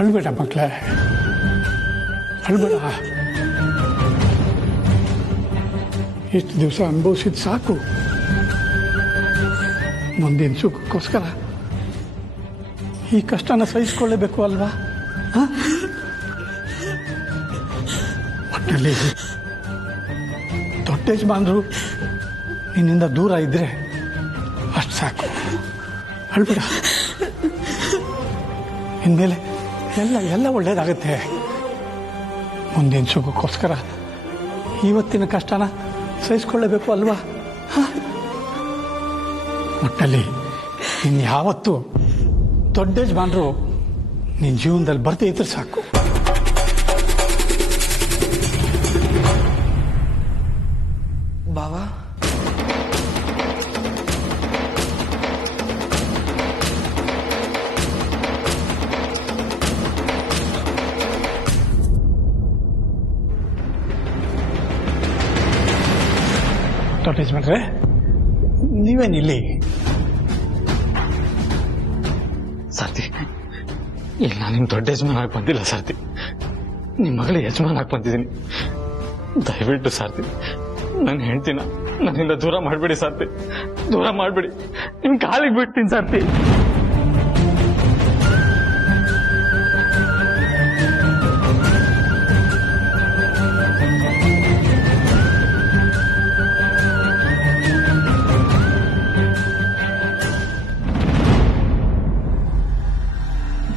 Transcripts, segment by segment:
ಅಳ್ಬೇಡ ಮಕ್ಕಳೇ, ಅಳ್ಬೇಡ. ಇಷ್ಟು ದಿವಸ ಅನುಭವಿಸಿದ್ ಸಾಕು. ಮುಂದಿನ ಸುಖಕ್ಕೋಸ್ಕರ ಈ ಕಷ್ಟನ ಸಹಿಸ್ಕೊಳ್ಳೇಬೇಕು ಅಲ್ವಾ? ಒಟ್ಟಿನಲ್ಲಿ ದೊಡ್ಡ ಯಜಮಾನರು ನಿನ್ನಿಂದ ದೂರ ಇದ್ರೆ ಅಷ್ಟು ಸಾಕು. ಅಳ್ಬೇಡ. ಇನ್ಮೇಲೆ ಎಲ್ಲ ಒಳ್ಳೇದಾಗತ್ತೆ. ಮುಂದಿನ ಸುಖಕ್ಕೋಸ್ಕರ ಇವತ್ತಿನ ಕಷ್ಟನ ಸಹಿಸ್ಕೊಳ್ಳೇಬೇಕು ಅಲ್ವಾ? ಒಟ್ಟಲ್ಲಿ ಇನ್ಯಾವತ್ತೂ ದೊಡ್ಡ ಯಜಮಾನರು ನಿನ್ನ ಜೀವನದಲ್ಲಿ ಬರ್ತಾ ಇದ್ರೆ ಸಾಕು. ಬಾವಾ, ದೊಡ್ಡ ಯಜಮಾನ್ರೆ, ನೀವೇನಿಲ್ಲಿ? ಸಾರ್ತಿ, ಇಲ್ಲ, ನಿಮ್ ದೊಡ್ಡ ಯಜಮಾನಾಗಿ ಬಂದಿಲ್ಲ ಸಾರ್ತಿ. ನಿಮ್ ಮಗಳ ಯಜಮಾನಾಗಿ ಬಂದಿದ್ದೀನಿ. ದಯವಿಟ್ಟು ಸಾರ್ತಿ, ನನ್ನ ಹೆಂಡ್ತಿನ ನನ್ನಿಂದ ದೂರ ಮಾಡಬೇಡಿ ಸಾರ್ತಿ, ದೂರ ಮಾಡಬೇಡಿ. ನಿಮ್ ಕಾಲಿಗೆ ಬಿಡ್ತೀನಿ ಸಾರ್ತಿ.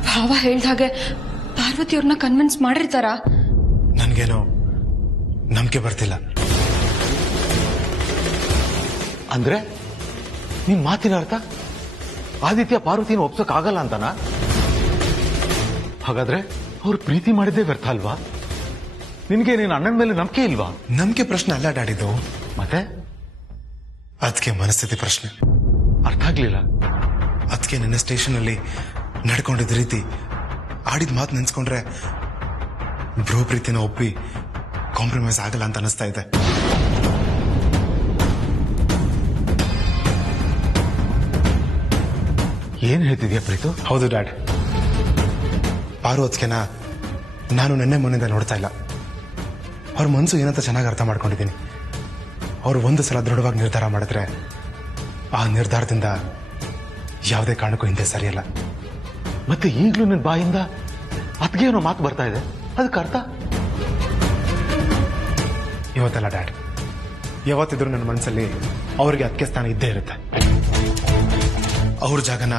ಭಾವ ಹೇಳ್ದಾಗೆ ಪಾರ್ವತಿಯವ್ರನ್ನ ಕನ್ವಿನ್ಸ್ ಮಾಡಿರ್ತಾರ? ನನ್ಗೇನೋ ನಂಬಿಕೆ ಬರ್ತಿಲ್ಲ. ಅಂದ್ರೆ ನಿನ್ ಮಾತಿನ ಅರ್ಥ ಆದಿತ್ಯ ಪಾರ್ವತಿನ ಒಪ್ಸಕ್ ಆಗಲ್ಲ ಅಂತನಾ? ಹಾಗಾದ್ರೆ ಅವ್ರು ಪ್ರೀತಿ ಮಾಡಿದ್ದೇ ವ್ಯರ್ಥ ಅಲ್ವಾ? ನಿನ್ಗೆ ನಿನ್ನ ಅಣ್ಣನ ಮೇಲೆ ನಂಬಿಕೆ ಇಲ್ವಾ? ನಂಬಿಕೆ ಪ್ರಶ್ನೆ ಅಲ್ಲ ಡ್ಯಾಡಿದು, ಮತ್ತೆ ಅದಕ್ಕೆ ಮನಸ್ಥಿತಿ ಪ್ರಶ್ನೆ. ಅರ್ಥ ಆಗ್ಲಿಲ್ಲ. ಅದಕ್ಕೆ ನನ್ನ ಸ್ಟೇಷನ್ ಅಲ್ಲಿ ನಡ್ಕೊಂಡಿದ್ದ ರೀತಿ, ಆಡಿದ ಮಾತು ನೆನ್ಸ್ಕೊಂಡ್ರೆ ಬ್ರೋ ಪ್ರೀತಿನ ಒಪ್ಪಿ ಕಾಂಪ್ರಮೈಸ್ ಆಗಲ್ಲ ಅಂತ ಅನಿಸ್ತಾ ಇದೆ. ಏನ್ ಹೇಳ್ತಿದ್ಯಾ ಪ್ರೀತು? ಹೌದು ಡ್ಯಾಡ್, ಪಾರು ಅದಕ್ಕೆನ ನಾನು ನೆನ್ನೆ ಮೊನ್ನೆಯಿಂದ ನೋಡ್ತಾ ಇಲ್ಲ. ಅವ್ರ ಮನಸ್ಸು ಏನಂತ ಚೆನ್ನಾಗಿ ಅರ್ಥ ಮಾಡ್ಕೊಂಡಿದ್ದೀನಿ. ಅವ್ರು ಒಂದು ಸಲ ದೃಢವಾಗಿ ನಿರ್ಧಾರ ಮಾಡಿದ್ರೆ ಆ ನಿರ್ಧಾರದಿಂದ ಯಾವುದೇ ಕಾರಣಕ್ಕೂ ಹಿಂದೆ ಸರಿಯಲ್ಲ. ಮತ್ತೆ ಈಗ್ಲೂ ನಿನ್ ಬಾಯಿಂದ ಅದ್ಗೆ ಏನೋ ಮಾತು ಬರ್ತಾ ಇದೆ, ಅದಕ್ಕೆ ಅರ್ಥ? ಇವತ್ತಲ್ಲ ಡ್ಯಾಡ್, ಯಾವತ್ತಿದ್ರು ನನ್ನ ಮನಸ್ಸಲ್ಲಿ ಅವ್ರಿಗೆ ಅದಕ್ಕೆ ಸ್ಥಾನ ಇದ್ದೇ ಇರುತ್ತೆ. ಅವ್ರ ಜಾಗನ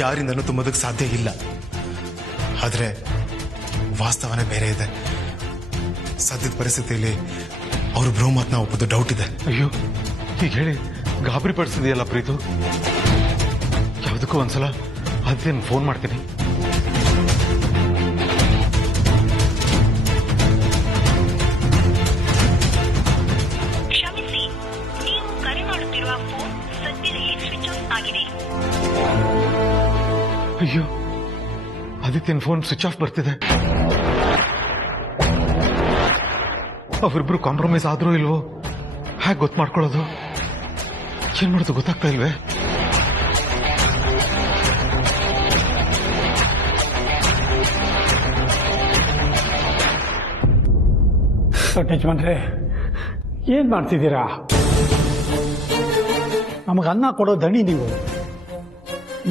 ಯಾರಿಂದನೂ ತುಂಬೋದಕ್ಕೆ ಸಾಧ್ಯ ಇಲ್ಲ. ಆದ್ರೆ ವಾಸ್ತವನೇ ಬೇರೆ ಇದೆ. ಸದ್ಯದ ಪರಿಸ್ಥಿತಿಯಲ್ಲಿ ಅವ್ರ ಬ್ರೋ ಮಾತನ್ನ ಒಪ್ಪೋದು ಡೌಟ್ ಇದೆ. ಅಯ್ಯೋ, ಈಗ ಹೇಳಿ ಗಾಬರಿ ಪಡಿಸಿದೆಯಲ್ಲ ಪ್ರೀತು. ಯಾವುದಕ್ಕೂ ಒಂದ್ಸಲ ಅದೇನು ಫೋನ್ ಮಾಡ್ತೀನಿ. ಕ್ಷಮಿಸಿ, ನೀವು ಕರೆ ಮಾಡುತ್ತಿರುವ ಫೋನ್ ಸದ್ಯದಲ್ಲಿ ಸ್ವಿಚ್ ಆಫ್ ಆಗಿದೆ. ಅಯ್ಯೋ, ಆದಿತ್ಯನ ಫೋನ್ ಸ್ವಿಚ್ ಆಫ್ ಬರ್ತಿದೆ. ಅವರಿಬ್ರು ಕಾಂಪ್ರಮೈಸ್ ಆದ್ರೂ ಇಲ್ವೋ? ಹೇಗೆ ಗೊತ್ತು ಮಾಡ್ಕೊಳ್ಳೋದು? ಏನ್ ಮಾಡೋದು ಗೊತ್ತಾಗ್ತಾ ಇಲ್ವೇ? ದೊಡ್ಡ ಯಜಮಾನ್ರೆ, ಏನ್ ಮಾಡ್ತಿದ್ದೀರಾ? ನಮಗೆ ಅನ್ನ ಕೊಡೋ ದಣಿ ನೀವು.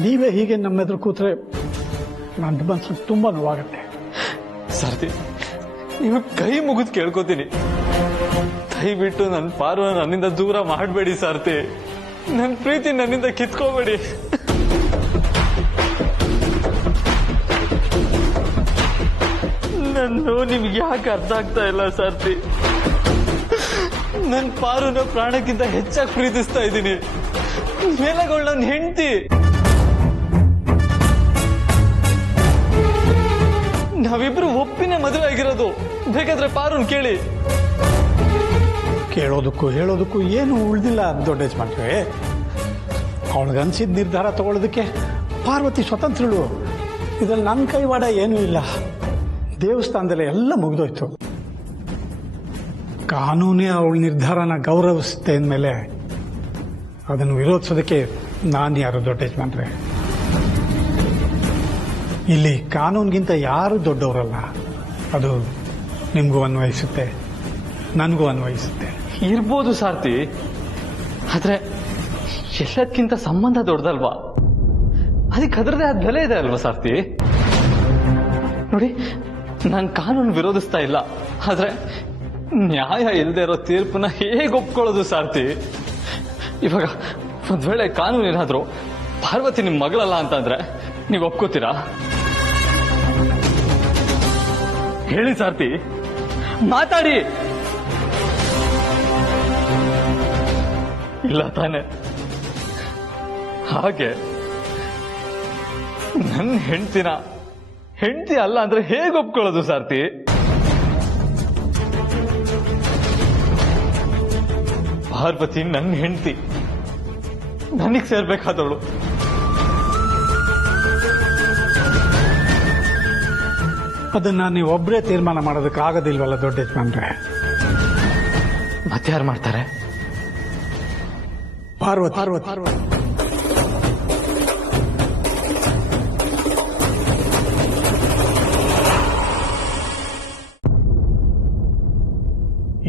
ನೀವೇ ಹೀಗೆ ನಮ್ಮ ಎದುರು ಕೂತ್ರೆ ನನ್ನ ಮನಸ್ಸು ತುಂಬಾ ನೋವಾಗತ್ತೆ. ಸಾರ್ತಿ, ನೀವು ಕೈ ಮುಗಿದು ಕೇಳ್ಕೊತೀನಿ, ದಯವಿಟ್ಟು ನನ್ನ ಪಾರು ನನ್ನಿಂದ ದೂರ ಮಾಡಬೇಡಿ ಸಾರ್ತಿ. ನನ್ನ ಪ್ರೀತಿ ನನ್ನಿಂದ ಕಿತ್ಕೋಬೇಡಿ. ನನ್ನ ನಿಮ್ಗೆ ಯಾಕೆ ಅರ್ಥ ಆಗ್ತಾ ಇಲ್ಲ ಸಾರ್ತಿ? ನನ್ನ ಪಾರುನ ಪ್ರಾಣಕ್ಕಿಂತ ಹೆಚ್ಚಾಗಿ ಪ್ರೀತಿಸ್ತಾ ಇದ್ದೀನಿ. ಮೇಲಗಳು ನನ್ನ ಹೆಂಡತಿ. ನಾವಿಬ್ರು ಒಪ್ಪಿನೇ ಮದುವೆ ಆಗಿರೋದು. ಬೇಕಾದ್ರೆ ಪಾರುನ್ ಕೇಳಿ. ಕೇಳೋದಕ್ಕೂ ಹೇಳೋದಕ್ಕೂ ಏನು ಉಳಿದಿಲ್ಲ ದೊಡ್ಡ ಯಜಮಾನ್ರೆ. ಅವಳಿಗನ್ಸಿದ ನಿರ್ಧಾರ ತಗೊಳ್ಳೋದಕ್ಕೆ ಪಾರ್ವತಿ ಸ್ವತಂತ್ರಳು. ಇದ್ರಲ್ಲಿ ನನ್ನ ಕೈವಾಡ ಏನೂ ಇಲ್ಲ. ದೇವಸ್ಥಾನದಲ್ಲಿ ಎಲ್ಲ ಮುಗಿದೋಯ್ತು. ಕಾನೂನೇ ಅವಳ ನಿರ್ಧಾರನ ಗೌರವಿಸುತ್ತೆ ಅಂದಮೇಲೆ ಅದನ್ನು ವಿರೋಧಿಸೋದಕ್ಕೆ ನಾನು ಯಾರು ದೊಡ್ಡ ಯಜಮಾನ್ರೆ? ಇಲ್ಲಿ ಕಾನೂನಿಗಿಂತ ಯಾರು ದೊಡ್ಡವರಲ್ಲ. ಅದು ನಿಮಗೂ ಅನ್ವಯಿಸುತ್ತೆ, ನನಗೂ ಅನ್ವಯಿಸುತ್ತೆ. ಇರ್ಬೋದು ಸಾರ್ಥಿ, ಆದ್ರೆ ಎಲ್ಲದಕ್ಕಿಂತ ಸಂಬಂಧ ದೊಡ್ಡದಲ್ವಾ? ಅದಕ್ಕೆ ಅದರದೇ ಆದ ಬೆಲೆ ಇದೆ ಅಲ್ವಾ ಸಾರ್ಥಿ? ನೋಡಿ, ನಾನು ಕಾನೂನು ವಿರೋಧಿಸ್ತಾ ಇಲ್ಲ, ಆದ್ರೆ ನ್ಯಾಯ ಇಲ್ಲದೆ ಇರೋ ತೀರ್ಪನ್ನ ಹೇಗೆ ಒಪ್ಕೊಳ್ಳೋದು ಸಾರ್ಥಿ? ಇವಾಗ ಒಂದ್ ವೇಳೆ ಕಾನೂನು ಏನಾದ್ರು ಪಾರ್ವತಿ ನಿಮ್ ಮಗಳಲ್ಲ ಅಂತಂದ್ರೆ ನೀವು ಒಪ್ಕೋತೀರಾ? ಹೇಳಿ ಸಾರ್ಥಿ, ಮಾತಾಡಿ. ಇಲ್ಲ ತಾನೆ? ಹಾಗೆ ನನ್ನ ಹೆಂಡತಿ ಅಲ್ಲ ಅಂದ್ರೆ ಹೇಗೆ ಒಪ್ಕೊಳ್ಳೋದು ಸಾರ್ಥಿ? ಪಾರ್ವತಿ ನನ್ನ ಹೆಂಡತಿ, ನನಗ್ ಸೇರ್ಬೇಕಾದವಳು. ಅದನ್ನ ನೀವು ಒಬ್ಬರೇ ತೀರ್ಮಾನ ಮಾಡೋದಕ್ಕಾಗೋದಿಲ್ವಲ್ಲ ದೊಡ್ಡ ಯಜಮಾನ್ರೆ. ಮತ್ತಾರು ಮಾಡ್ತಾರೆ? ಪಾರ್ವತಿ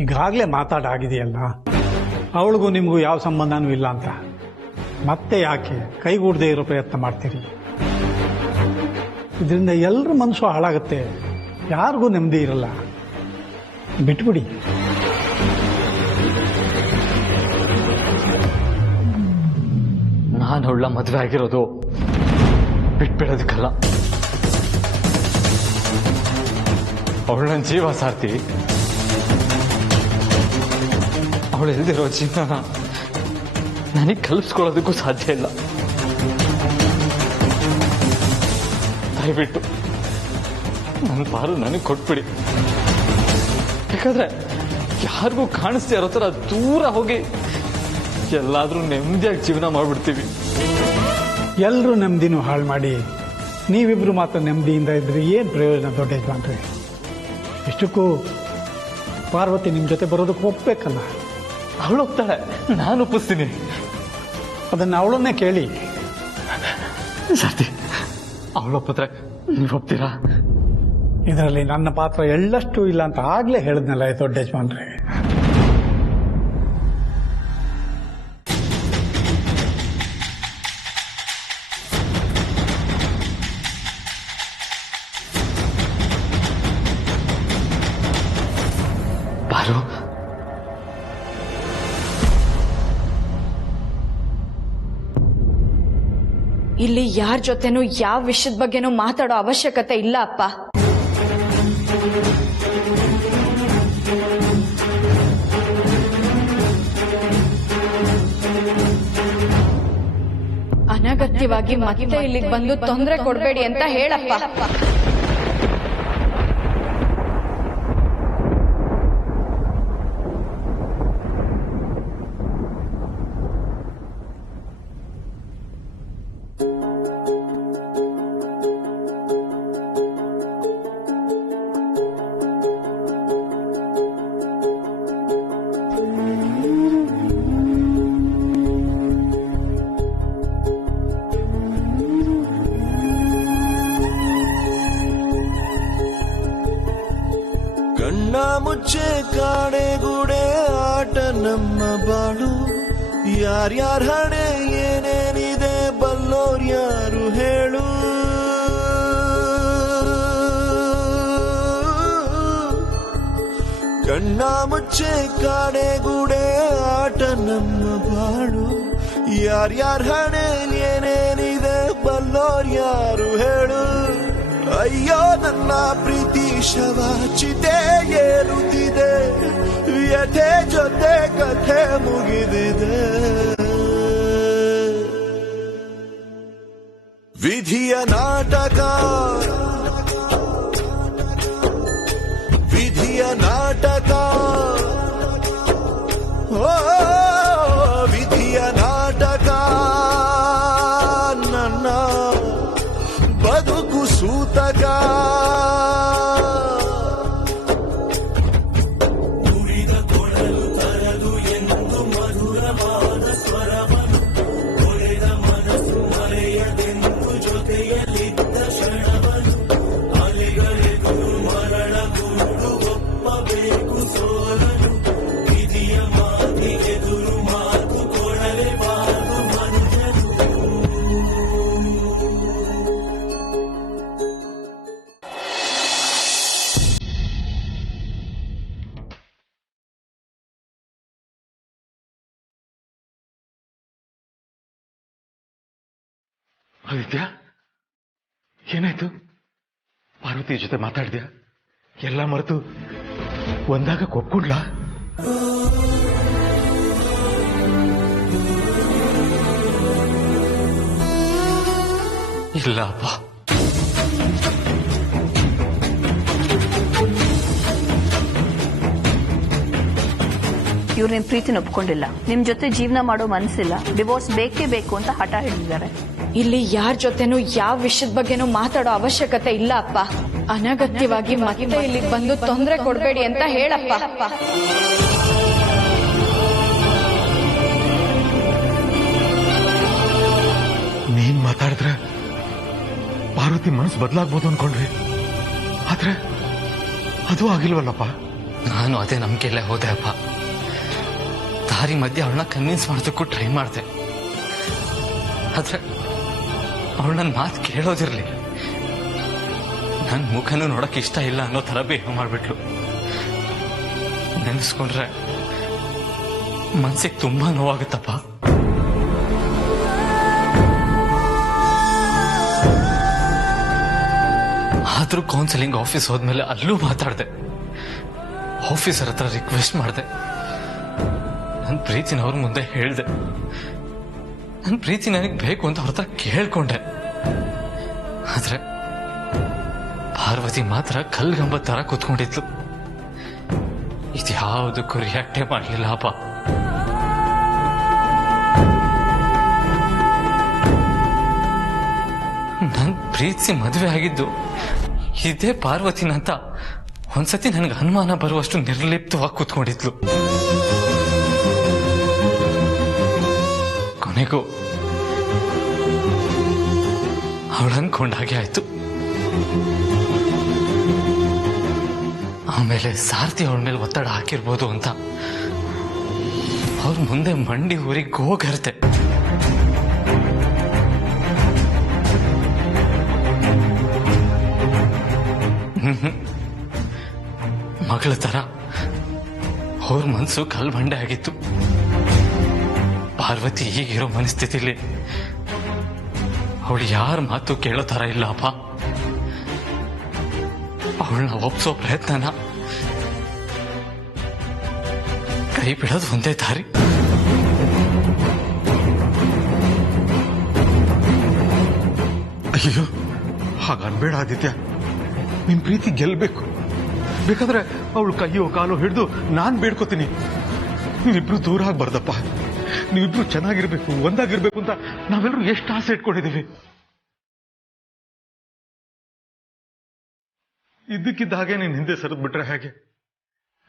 ಈಗಾಗಲೇ ಮಾತಾಡಾಗಿದೆಯಲ್ಲ, ಅವಳಿಗೂ ನಿಮಗೂ ಯಾವ ಸಂಬಂಧನೂ ಇಲ್ಲ ಅಂತ ಮತ್ತೆ ಯಾಕೆ ಕೈಗೂಡದೆ ಇರೋ ಪ್ರಯತ್ನ ಮಾಡ್ತೀರಿ? ಇದರಿಂದ ಎಲ್ಲರ ಮನಸ್ಸು ಹಾಳಾಗುತ್ತೆ, ಯಾರಿಗೂ ನೆಮ್ಮದಿ ಇರಲ್ಲ. ಬಿಟ್ಬಿಡಿ. ನಾನು ಅವಳ ಮದುವೆ ಆಗಿರೋದು ಬಿಟ್ಬಿಡೋದಕ್ಕಲ್ಲ. ಅವಳು ನನ್ನ ಜೀವ ಸಾರ್ಥಿ. ಅವಳು ಎಲ್ದಿರೋ ಜೀವನ ನನಗೆ ಕಲ್ಪಿಸ್ಕೊಳ್ಳೋದಕ್ಕೂ ಸಾಧ್ಯ ಇಲ್ಲ. ದಯವಿಟ್ಟು ನನ್ನ ಪಾರು ನನಗೆ ಕೊಟ್ಬಿಡಿ. ಯಾಕಂದ್ರೆ ಯಾರಿಗೂ ಕಾಣಿಸ್ತಾ ಇರೋ ಥರ ದೂರ ಹೋಗಿ ಎಲ್ಲಾದ್ರೂ ನೆಮ್ಮದಿಯಾಗಿ ಜೀವನ ಮಾಡ್ಬಿಡ್ತೀವಿ. ಎಲ್ಲರೂ ನೆಮ್ಮದಿನೂ ಹಾಳು ಮಾಡಿ ನೀವಿಬ್ರು ಮಾತ್ರ ನೆಮ್ಮದಿಯಿಂದ ಇದ್ರೆ ಏನು ಪ್ರಯೋಜನ ದೊಡ್ಡ ಯಜಮಾನ್ರೆ? ಇಷ್ಟಕ್ಕೂ ಪಾರ್ವತಿ ನಿಮ್ಮ ಜೊತೆ ಬರೋದಕ್ಕೆ ಒಪ್ಬೇಕಲ್ಲ. ಅವಳು ಒಪ್ತಾಳೆ, ನಾನು ಒಪ್ಪಿಸ್ತೀನಿ. ಅದನ್ನು ಅವಳನ್ನೇ ಕೇಳಿ. ಸಾರ್ಥಿ, ಅವಳು ಒಪ್ಪಿದ್ರೆ ನೀವು ಒಪ್ತೀರಾ? ಇದರಲ್ಲಿ ನನ್ನ ಪಾತ್ರ ಎಳ್ಳಷ್ಟು ಇಲ್ಲ ಅಂತ ಆಗ್ಲೇ ಹೇಳಿದ್ನಲ್ಲ ದೊಡ್ಡ ಯಜಮಾನ್ರೆ. ಬಾರು, ಇಲ್ಲಿ ಯಾರ ಜೊತೆನೂ ಯಾವ ವಿಷಯದ ಬಗ್ಗೆನೂ ಮಾತಾಡೋ ಅವಶ್ಯಕತೆ ಇಲ್ಲ ಅಪ್ಪ. ಅನಗತ್ಯವಾಗಿ ಮತ್ತೆ ಇಲ್ಲಿಗೆ ಬಂದು ತೊಂದರೆ ಕೊಡಬೇಡಿ ಅಂತ ಹೇಳಪ್ಪ. ಕಣ್ಣ ಮುಚ್ಚೆ ಕಾಣೆಗೂಡೆ ಆಟ ನಮ್ಮ ಬಾಳು. ಯಾರ್ಯಾರ ಹಣೆ ಏನೇನಿದೆ ಬಲ್ಲೋರ್ ಯಾರು ಹೇಳು. ಕಣ್ಣ ಮುಚ್ಚೆ ಕಾಣೆಗೂಡೆ ಆಟ ನಮ್ಮ ಬಾಳು. ಯಾರ್ಯಾರ ಹಣೆ ಏನೇನಿದೆ ಬಲ್ಲೋರ್ ಯಾರು ಹೇಳು. ಅಯ್ಯೋ ನನ್ನ ಪ್ರೀತಿ ಶವ ಚಿತೆ ಏರುತ್ತಿದೆ, ವ್ಯಥೆ ಜೊತೆ ಕಥೆ ಮುಗಿದಿದೆ. ವಿಧಿಯ ನಾಟಕ, ವಿಧಿಯ ನಾಟಕ, ಓ ವಿಧಿಯ ನಾಟಕ. ನನ್ನ ಬದುಕು ಸೂತಕ. ಉರಿದ ಕೊಡಲು ತರದು ಎಂದು ಮಧುರವಾದ ಆದಿತ್ಯ, ಏನಾಯ್ತು? ಪಾರ್ವತಿ ಜೊತೆ ಮಾತಾಡ್ದ್ಯಾ? ಎಲ್ಲ ಮರೆತು ಒಂದಾಗ ಒಪ್ಕೊಂಡ್ಲಾ? ಇಲ್ಲ ಅಪ್ಪ. ಇವ್ರ ನಿಮ್ ಪ್ರೀತಿನ ಒಪ್ಕೊಂಡಿಲ್ಲ, ನಿಮ್ ಜೊತೆ ಜೀವನ ಮಾಡೋ ಮನಸ್ಸಿಲ್ಲ, ಡಿವೋರ್ಸ್ ಬೇಕೇ ಬೇಕು ಅಂತ ಹಠ ಹಿಡಿದಿದ್ದಾರೆ. ಇಲ್ಲಿ ಯಾರ ಜೊತೆನೂ ಯಾವ ವಿಷಯದ ಬಗ್ಗೆನೂ ಮಾತಾಡೋ ಅವಶ್ಯಕತೆ ಇಲ್ಲ ಅಪ್ಪ. ಅನಗತ್ಯವಾಗಿ ಮತ್ತೆ ಇಲ್ಲಿ ಬಂದು ತೊಂದರೆ ಕೊಡಬೇಡಿ ಅಂತ ಹೇಳಪ್ಪ. ನೀನ್ ಮಾತಾಡಿದ್ರೆ ಪಾರ್ವತಿ ಮನಸ್ಸು ಬದಲಾಗ್ಬೋದು ಅನ್ಕೊಂಡ್ರಿ, ಆದ್ರೆ ಅದು ಆಗಿಲ್ವಲ್ಲಪ್ಪ. ನಾನು ಅದೇ ನಂಬಿಕೆಯಲ್ಲೇ ಹೋದೆ ಅಪ್ಪ. ದಾರಿ ಮಧ್ಯೆ ಅವಳನ್ನ ಕನ್ವಿನ್ಸ್ ಮಾಡೋದಕ್ಕೂ ಟ್ರೈ ಮಾಡಿದೆ. ಆದ್ರೆ ಅವಳು ನನ್ನ ಮಾತು ಕೇಳೋದಿರ್ಲಿ, ನನ್ನ ಮುಖನೂ ನೋಡಕ್ ಇಷ್ಟ ಇಲ್ಲ ಅನ್ನೋ ತರ ಬೇಗ ಮಾಡ್ಬಿಟ್ಲು. ನೆನೆಸ್ಕೊಂಡ್ರೆ ಮನ್ಸಿಗೆ ತುಂಬಾ ನೋವಾಗುತ್ತಪ್ಪ. ಆದ್ರೂ ಕೌನ್ಸಿಲಿಂಗ್ ಆಫೀಸ್ ಹೋದ್ಮೇಲೆ ಅಲ್ಲೂ ಮಾತಾಡ್ದೆ. ಆಫೀಸರ್ ಹತ್ರ ರಿಕ್ವೆಸ್ಟ್ ಮಾಡಿದೆ. ನನ್ನ ಪ್ರೀತಿನ ಅವ್ರ ಮುಂದೆ ಹೇಳ್ದೆ. ನನ್ನ ಪ್ರೀತಿ ನನಗೆ ಬೇಕು ಅಂತ ಅವ್ರ ಹತ್ರ ಕೇಳ್ಕೊಂಡೆ. ಆದ್ರೆ ಪಾರ್ವತಿ ಮಾತ್ರ ಕಲ್ಗಂಬ ತರ ಕೂತ್ಕೊಂಡಿದ್ಲು. ಇದ್ಯಾವುದಕ್ಕೂ ರಿಯಾಕ್ಟೇ ಮಾಡಲಿಲ್ಲ ಅಪ್ಪ. ನನ್ ಪ್ರೀತಿ ಮದುವೆ ಆಗಿದ್ದು ಇದೇ ಪಾರ್ವತಿನ ಅಂತ ಒಂದ್ಸತಿ ನನಗೆ ಅನುಮಾನ ಬರುವಷ್ಟು ನಿರ್ಲಿಪ್ತವಾಗಿ ಕೂತ್ಕೊಂಡಿದ್ಲು. ಕೊನೆಗೂ ಅವಳು ಅನ್ಕೊಂಡಾಗೆ ಆಯ್ತು. ಆಮೇಲೆ ಸಾರಥಿ ಅವಳ ಮೇಲೆ ಒತ್ತಡ ಹಾಕಿರ್ಬೋದು ಅಂತ ಅವ್ರ ಮುಂದೆ ಮಂಡಿ ಊರಿ ಗೋಗರ್ತೆ. ಮಗಳ ತರ ಅವ್ರ ಮನ್ಸು ಕಲ್ಬಂಡೆ ಆಗಿತ್ತು. ಪಾರ್ವತಿ ಈಗಿರೋ ಮನಸ್ಥಿತಿಲಿ ಅವಳು ಯಾರ ಮಾತು ಕೇಳೋ ತರ ಇಲ್ಲ ಅಪ್ಪ. ಅವಳನ್ನ ಒಪ್ಸೋ ಪ್ರಯತ್ನನ ಕೈ ಬಿಡೋದು ಒಂದೇ ದಾರಿ. ಅಯ್ಯೋ, ಹಾಗನ್ಬೇಡ ಆದಿತ್ಯ. ನಿನ್ ಪ್ರೀತಿ ಗೆಲ್ಬೇಕು. ಬೇಕಾದ್ರೆ ಅವಳು ಕೈಯೋ ಕಾಲೋ ಹಿಡಿದು ನಾನ್ ಬೇಡ್ಕೋತೀನಿ. ನೀವಿಬ್ರು ದೂರ ಆಗ್ಬಾರ್ದಪ್ಪ. ನೀವಿಬ್ರು ಚೆನ್ನಾಗಿರ್ಬೇಕು, ಒಂದಾಗಿರ್ಬೇಕು ಅಂತ ನಾವೆಲ್ಲರೂ ಎಷ್ಟು ಆಸೆ ಇಟ್ಕೊಂಡಿದೀವಿ. ಇದ್ದಕ್ಕಿದ್ದ ಹಾಗೆ ನೀನ್ ಹಿಂದೆ ಸರಿದ್ ಬಿಟ್ರೆ ಹೇಗೆ?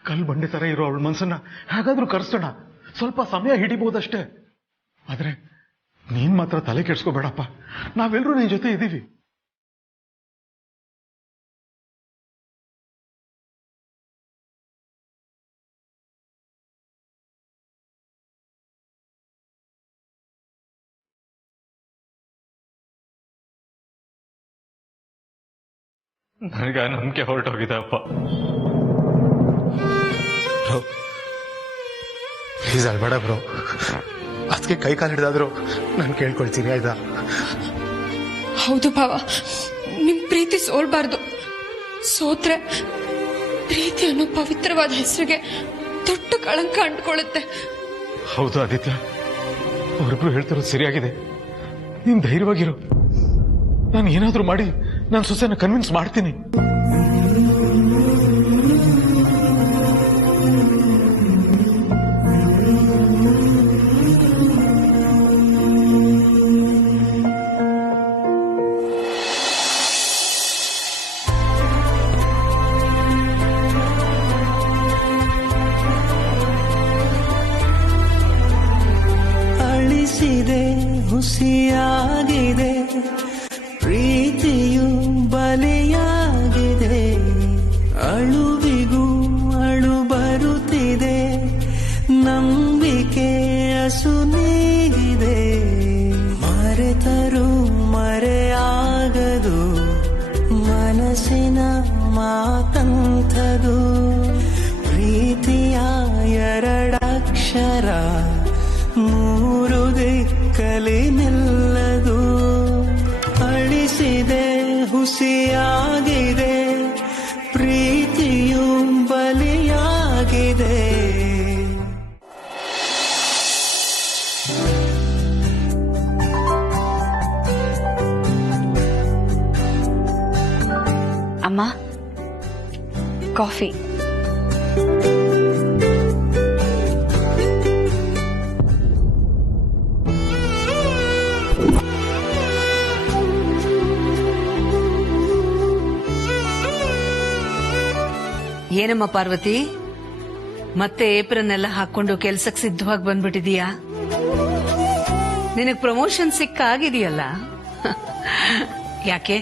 ಕಲ್ ಬಂಡೆ ತರ ಇರೋ ಅವಳ ಮನ್ಸನ್ನ ಹೇಗಾದ್ರೂ ಕರ್ಸೋಣ. ಸ್ವಲ್ಪ ಸಮಯ ಹಿಡಿಬಹುದಷ್ಟೇ. ಆದ್ರೆ ನೀನ್ ಮಾತ್ರ ತಲೆ ಕೆಡ್ಸ್ಕೋಬೇಡಪ್ಪ. ನಾವೆಲ್ಲರೂ ನಿನ್ ಜೊತೆ ಇದ್ದೀವಿ. ನನಗ ನಂಬಿಕೆ ಹೊರಟೋಗಿದೆ ಅಪ್ಪ. ಬ್ರೋ, ಪ್ಲೀಸ್ ಅಲ್ಬೇಡ ಬ್ರೋ. ಅದಕ್ಕೆ ಕೈ ಕಾಲು ಹಿಡಿದಾದ್ರು ನಾನು ಕೇಳ್ಕೊಳ್ತೀನಿ, ಆಯ್ತಾ? ಹೌದು ಭಾವ, ನಿಮ್ ಪ್ರೀತಿ ಸೋಲ್ಬಾರ್ದು. ಸೋತ್ರೆ ಪ್ರೀತಿ ಅನ್ನೋ ಪವಿತ್ರವಾದ ಹೆಸರಿಗೆ ದೊಡ್ಡ ಕಳಂಕ ಅಂಟ್ಕೊಳ್ಳುತ್ತೆ. ಹೌದು ಆದಿತ್ಯ, ಅವರಿಬ್ರು ಹೇಳ್ತಿರೋದು ಸರಿಯಾಗಿದೆ. ನೀನ್ ಧೈರ್ಯವಾಗಿರು. ನಾನು ಏನಾದ್ರೂ ಮಾಡಿ ನನ್ನ ಸೊಸೆನ ಕನ್ವಿನ್ಸ್ ಮಾಡ್ತೀನಿ. ಅಳಿಸಿದೆ, ಹುಸಿಯಾಗಿದೆ, ಪ್ರೀತಿಯು ಬಲಿಯಾಗಿದೆ. ಅಳುವಿಗೂ ಅಳು ಬರುತ್ತಿದೆ, ನಂಬಿಕೆ ಅಸುನೀಗಿದೆ. ಮರೆತರು ಮರೆಯಾಗದು, ಮನಸ್ಸಿನ ಮಾತಂಥದು. ಪ್ರೀತಿಯ ಎರಡಕ್ಷರ ಮೂರು ದಿಕ್ಕಲಿ ನಿಲ್ಲದು. ತುಂಬಿದೆ ಹುಸಿಯಾಗಿದೆ ಪ್ರೀತಿಯು ಬಲಿಯಾಗಿದೆ. ಅಮ್ಮ, ಕಾಫಿ. ಏನಮ್ಮ ಪಾರ್ವತಿ, ಮತ್ತೆ ಏಪ್ರಿಲ್ ಎಲ್ಲ ಹಾಕೊಂಡು ಕೆಲ್ಸಕ್ಕೆ ಸಿದ್ಧವಾಗಿ ಬಂದ್ಬಿಟ್ಟಿದೀಯಾ? ನಿನಗ್ ಪ್ರಮೋಷನ್ ಆಗಿದೆಯಲ್ಲ, ಯಾಕೆ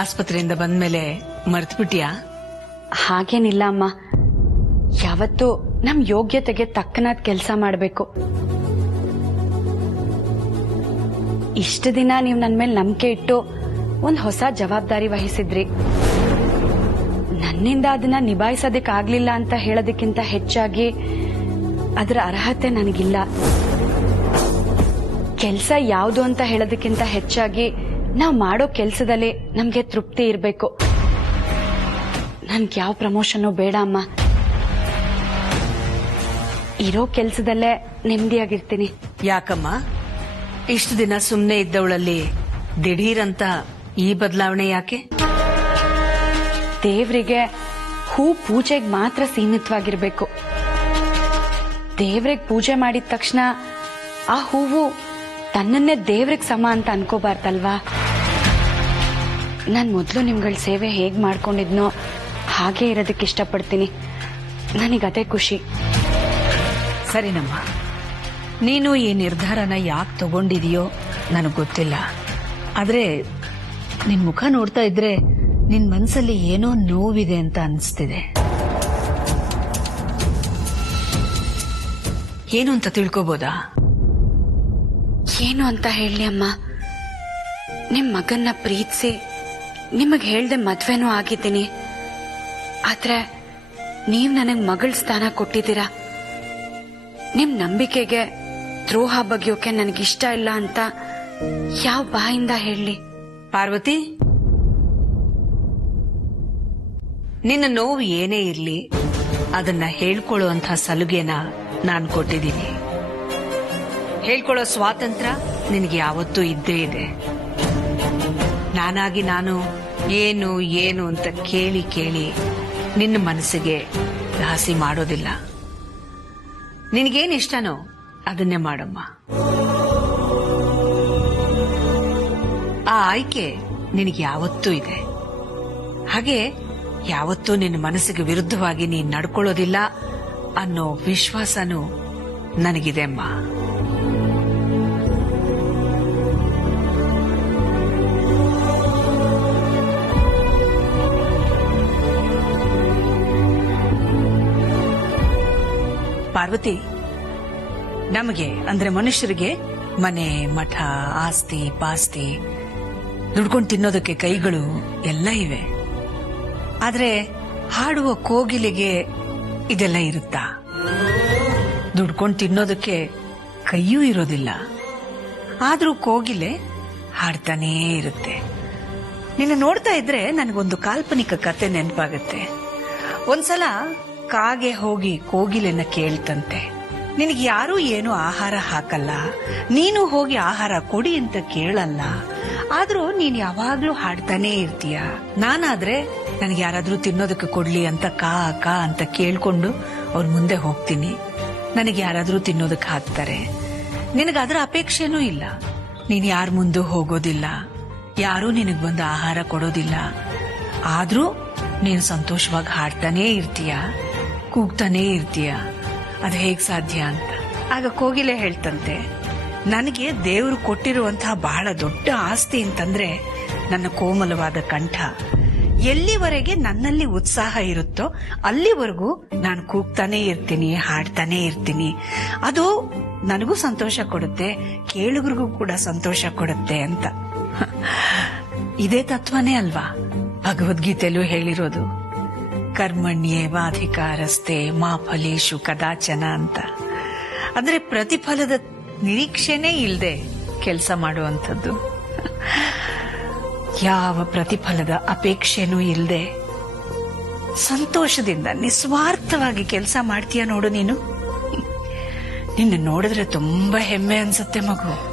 ಆಸ್ಪತ್ರೆಯಿಂದ ಬಂದ್ಮೇಲೆ ಮರ್ತ್ಬಿಟ್ಯಾ? ಹಾಗೇನಿಲ್ಲ ಅಮ್ಮ, ಯಾವತ್ತೂ ನಮ್ ಯೋಗ್ಯತೆಗೆ ತಕ್ಕನಾದ ಕೆಲಸ ಮಾಡಬೇಕು. ಇಷ್ಟು ದಿನ ನೀವು ನನ್ನ ಮೇಲೆ ನಂಬಿಕೆ ಇಟ್ಟು ಒಂದ್ ಹೊಸ ಜವಾಬ್ದಾರಿ ವಹಿಸಿದ್ರಿ. ನನ್ನಿಂದ ಅದನ್ನ ನಿಭಾಯಿಸೋದಕ್ಕಾಗ್ಲಿಲ್ಲ ಅಂತ ಹೇಳೋದಕ್ಕಿಂತ ಹೆಚ್ಚಾಗಿ ಅದರ ಅರ್ಹತೆ ನನಗಿಲ್ಲ. ಕೆಲಸ ಯಾವುದು ಅಂತ ಹೇಳೋದಕ್ಕಿಂತ ಹೆಚ್ಚಾಗಿ ನಾವು ಮಾಡೋ ಕೆಲಸದಲ್ಲಿ ನಮ್ಗೆ ತೃಪ್ತಿ ಇರಬೇಕು. ನನ್ಗೆ ಯಾವ ಪ್ರಮೋಷನ್ನು ಬೇಡ ಅಮ್ಮ. ಇರೋ ಕೆಲಸದಲ್ಲೇ ನೆಮ್ಮದಿಯಾಗಿರ್ತೀನಿ. ಯಾಕಮ್ಮ ಇಷ್ಟು ದಿನ ಸುಮ್ಮನೆ ಇದ್ದವಳಲ್ಲಿ ದಿಢೀರಂತ ಈ ಬದಲಾವಣೆ ಯಾಕೆ? ದೇವ್ರಿಗೆ ಹೂ ಪೂಜೆಗೆ ಮಾತ್ರ ಸೀಮಿತವಾಗಿರ್ಬೇಕು. ದೇವ್ರಿಗೆ ಪೂಜೆ ಮಾಡಿದ ತಕ್ಷಣ ಆ ಹೂವು ತನ್ನನ್ನೇ ದೇವ್ರಿಗೆ ಸಮ ಅಂತ ಅನ್ಕೋಬಾರ್ದಲ್ವಾ? ನಾನು ಮೊದಲು ನಿಮ್ಗಳ ಸೇವೆ ಹೇಗ್ ಮಾಡ್ಕೊಂಡಿದ್ನೋ ಹಾಗೆ ಇರೋದಕ್ಕೆ ಇಷ್ಟಪಡ್ತೀನಿ. ನನಗದೇ ಖುಷಿ. ಸರಿನಮ್ಮ, ನೀನು ಈ ನಿರ್ಧಾರನ ಯಾಕೆ ತಗೊಂಡಿದೀಯೋ ನನಗೆ ಗೊತ್ತಿಲ್ಲ. ಆದ್ರೆ ನಿನ್ ಮುಖ ನೋಡ್ತಾ ಇದ್ರೆ ನಿನ್ ಮನ್ಸಲ್ಲಿ ಏನೋ ನೋವಿದೆ ಅಂತ ಅನಿಸ್ತಿದೆ. ಏನು ಅಂತ ತಿಳ್ಕೋಬೋದಾ? ಏನು ಅಂತ ಹೇಳಿ ಅಮ್ಮ. ನಿಮ್ ಮಗನ್ನ ಪ್ರೀತಿಸಿ ನಿಮಗ್ ಹೇಳ್ದೆ ಮದ್ವೆನೂ ಆಗಿದ್ದೀನಿ. ಆದ್ರೆ ನೀವ್ ನನಗ್ ಮಗಳ ಸ್ಥಾನ ಕೊಟ್ಟಿದ್ದೀರಾ. ನಿಮ್ ನಂಬಿಕೆಗೆ ದ್ರೋಹ ಬಗೆಯೋಕೆ ನನಗಿಷ್ಟ ಇಲ್ಲ ಅಂತ ಯಾವ ಬಾಯಿಂದ ಹೇಳಿ? ಪಾರ್ವತಿ, ನಿನ್ನ ನೋವು ಏನೇ ಇರ್ಲಿ ಅದನ್ನ ಹೇಳ್ಕೊಳ್ಳುವಂತಹ ಸಲುಗೆನ ನಾನು ಕೊಟ್ಟಿದ್ದೀನಿ. ಹೇಳ್ಕೊಳ್ಳೋ ಸ್ವಾತಂತ್ರ್ಯ ನಿನಗೆ ಯಾವತ್ತೂ ಇದ್ದೇ ಇದೆ. ನಾನಾಗಿ ನಾನು ಏನು ಏನು ಅಂತ ಕೇಳಿ ಕೇಳಿ ನಿನ್ನ ಮನಸ್ಸಿಗೆ ದಾಸಿ ಮಾಡೋದಿಲ್ಲ. ನಿನಗೇನು ಇಷ್ಟನೋ ಅದನ್ನೇ ಮಾಡಮ್ಮ. ಆ ಆಯ್ಕೆ ನಿನಗೆ ಯಾವತ್ತೂ ಇದೆ. ಹಾಗೆ ಯಾವತ್ತೂ ನಿನ್ನ ಮನಸ್ಸಿಗೆ ವಿರುದ್ಧವಾಗಿ ನೀನು ನಡ್ಕೊಳ್ಳೋದಿಲ್ಲ ಅನ್ನೋ ವಿಶ್ವಾಸನೂ ನನಗಿದೆ ಅಮ್ಮ. ಪಾರ್ವತಿ, ನಮಗೆ ಅಂದ್ರೆ ಮನುಷ್ಯರಿಗೆ ಮನೆ, ಮಠ, ಆಸ್ತಿ ಪಾಸ್ತಿ, ದುಡ್ಕೊಂಡು ತಿನ್ನೋದಕ್ಕೆ ಕೈಗಳು ಎಲ್ಲ ಇವೆ. ಆದ್ರೆ ಹಾಡುವ ಕೋಗಿಲೆಗೆ ಇದೆಲ್ಲ ಇರುತ್ತಾ? ದುಡ್ಕೊಂಡು ತಿನ್ನೋದಕ್ಕೆ ಕೈಯೂ ಇರೋದಿಲ್ಲ, ಆದ್ರೂ ಕೋಗಿಲೆ ಹಾಡ್ತಾನೇ ಇರುತ್ತೆ. ನಿನ್ನ ನೋಡ್ತಾ ಇದ್ರೆ ನನಗೊಂದು ಕಾಲ್ಪನಿಕ ಕತೆ ನೆನಪಾಗತ್ತೆ. ಒಂದ್ಸಲ ಕಾಗೆ ಹೋಗಿ ಕೋಗಿಲೆನ ಕೇಳ್ತಂತೆ, ನಿನಗೆ ಯಾರೂ ಏನು ಆಹಾರ ಹಾಕಲ್ಲ, ನೀನು ಹೋಗಿ ಆಹಾರ ಕೊಡಿ ಅಂತ ಕೇಳಲ್ಲ, ಆದ್ರೂ ನೀನ್ ಯಾವಾಗ್ಲೂ ಹಾಡ್ತಾನೇ ಇರ್ತೀಯ. ನಾನಾದ್ರೆ ನನಗೆ ಯಾರಾದ್ರೂ ತಿನ್ನೋದಕ್ಕೆ ಕೊಡ್ಲಿ ಅಂತ ಕಾ ಕಾ ಅಂತ ಕೇಳ್ಕೊಂಡು ಅವ್ರ ಮುಂದೆ ಹೋಗ್ತೀನಿ. ನನಗೆ ಯಾರಾದ್ರೂ ತಿನ್ನೋದಕ್ಕೆ ಹಾಕ್ತಾರೆ. ನಿನಗದರ ಅಪೇಕ್ಷೆನೂ ಇಲ್ಲ. ನೀನ್ ಯಾರ ಮುಂದೂ ಹೋಗೋದಿಲ್ಲ, ಯಾರೂ ನಿನಗ್ ಬಂದು ಆಹಾರ ಕೊಡೋದಿಲ್ಲ. ಆದ್ರೂ ನೀನು ಸಂತೋಷವಾಗಿ ಹಾಡ್ತಾನೇ ಇರ್ತೀಯ, ಕೂಗ್ತಾನೇ ಇರ್ತೀಯ. ಅದು ಹೇಗ್ ಸಾಧ್ಯ ಅಂತ. ಆಗ ಕೋಗಿಲೆ ಹೇಳ್ತಂತೆ, ನನಗೆ ದೇವರು ಕೊಟ್ಟಿರುವಂತಹ ಬಹಳ ದೊಡ್ಡ ಆಸ್ತಿ ಅಂತಂದ್ರೆ ನನ್ನ ಕೋಮಲವಾದ ಕಂಠ. ಎಲ್ಲಿವರೆಗೆ ನನ್ನಲ್ಲಿ ಉತ್ಸಾಹ ಇರುತ್ತೋ ಅಲ್ಲಿವರೆಗೂ ನಾನು ಕೂಗ್ತಾನೆ ಇರ್ತೀನಿ, ಹಾಡ್ತಾನೆ ಇರ್ತೀನಿ. ಅದು ನನಗೂ ಸಂತೋಷ ಕೊಡುತ್ತೆ, ಕೇಳುಗರಿಗೂ ಕೂಡ ಸಂತೋಷ ಕೊಡುತ್ತೆ ಅಂತ. ಇದೇ ತತ್ವನೇ ಅಲ್ವಾ ಭಗವದ್ಗೀತೆಯಲ್ಲೂ ಹೇಳಿರೋದು, ಕರ್ಮಣ್ಯೇವಾಧಿಕಾರಸ್ತೆ ಮಾ ಫಲೇಶು ಕದಾಚನ ಅಂತ. ಅಂದ್ರೆ ಪ್ರತಿಫಲದ ನಿರೀಕ್ಷೆನೇ ಇಲ್ಲದೆ ಕೆಲಸ ಮಾಡುವಂಥದ್ದು. ಯಾವ ಪ್ರತಿಫಲದ ಅಪೇಕ್ಷೆನೂ ಇಲ್ಲದೆ ಸಂತೋಷದಿಂದ ನಿಸ್ವಾರ್ಥವಾಗಿ ಕೆಲಸ ಮಾಡ್ತೀಯ ನೋಡು ನೀನು. ನಿನ್ನ ನೋಡಿದ್ರೆ ತುಂಬಾ ಹೆಮ್ಮೆ ಅನ್ಸುತ್ತೆ ಮಗು.